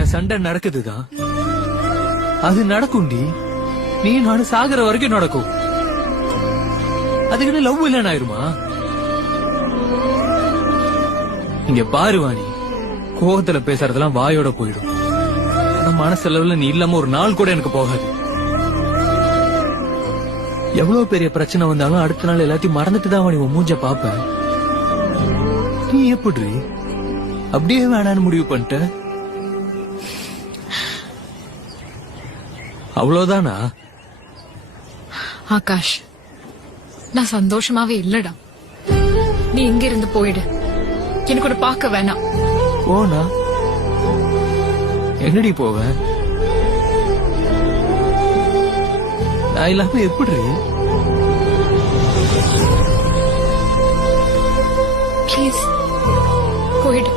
என் சண்டை நடக்குதுதான், அது நடக்கும்டி. நீ நானும் சாகுற வரைக்கும் நடக்கும். அதுக்கு லவ் இல்லன்னு ஆயிருமா? இங்க பாருவாணி, கோபத்துல பேசுறதெல்லாம் வாயோட போயிடும். ஆனா மனசளவுல நீ இல்லாம ஒரு நாள் கூட எனக்கு போகாது. எவ்வளவு பெரிய பிரச்சனை வந்தாலும் அடுத்த நாள் எல்லாத்தையும் மறந்துட்டு தான் வாணி உன் மூஞ்ச பாப்ப. நீ எப்படி அப்படியே வேணான்னு முடிவு பண்ணிட்ட? அவ்வளவுதானா? ஆகாஷ், நான் சந்தோஷமாவே இல்லடா. நீ இங்க இருந்து போயிடு. எனக்கு ஒரு பார்க்க வேணாம். போனா எங்கடி போவேன்? நான் இல்லாம எப்படி? ப்ளீஸ் போயிடு.